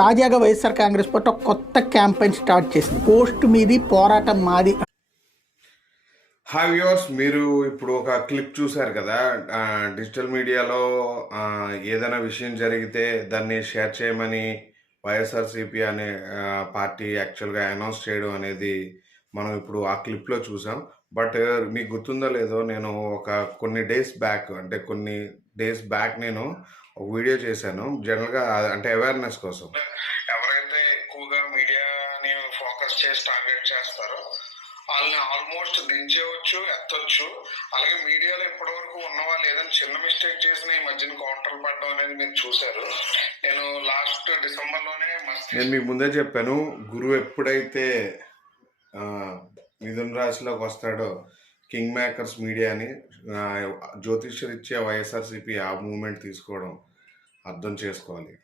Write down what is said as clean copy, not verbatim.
తాజాగా వైఎస్ఆర్ కాంగ్రెస్ పార్టీ ఒక కొత్త క్యాంపెయిన్ స్టార్ట్ చేసింది. పోస్ట్ మీది పోరాటం మాది. హాయ్ వ్యూవర్స్, మీరు ఇప్పుడు ఒక క్లిప్ చూశారు కదా. డిజిటల్ మీడియాలో ఏదైనా విషయం జరిగితే దాన్ని షేర్ చేయమని వైఎస్ఆర్సీపీ అనే పార్టీ యాక్చువల్గా అనౌన్స్ చేయడం అనేది మనం ఇప్పుడు ఆ క్లిప్లో చూసాం. బట్ మీకు గుర్తుందో లేదో, నేను కొన్ని డేస్ బ్యాక్ నేను ఒక వీడియో చేశాను. జనరల్గా అంటే అవేర్నెస్ కోసం. ఎవరైతే ఎక్కువగా మీడియాని ఫోకస్ చేసి టార్గెట్ చేస్తారో వాళ్ళని ఆల్మోస్ట్ దించేవచ్చు, ఎత్తొచ్చు. అలాగే మీడియాలో ఇప్పటివరకు ఉన్న వాళ్ళు ఏదైనా చిన్న మిస్టేక్ చేసిన ఈ మధ్యన కౌంటర్లు పడడం అనేది మీరు చూశారు. నేను లాస్ట్ డిసెంబర్లోనే నేను మీకు ముందే చెప్పాను, గురువు ఎప్పుడైతే మిథున రాశిలోకి వస్తాడో కింగ్ మేకర్స్ మీడియాని జ్యోతిష్యరీత్యా వైఎస్ఆర్సీపీ ఆ మూమెంట్ తీసుకోవడం అర్థం చేసుకోవాలి.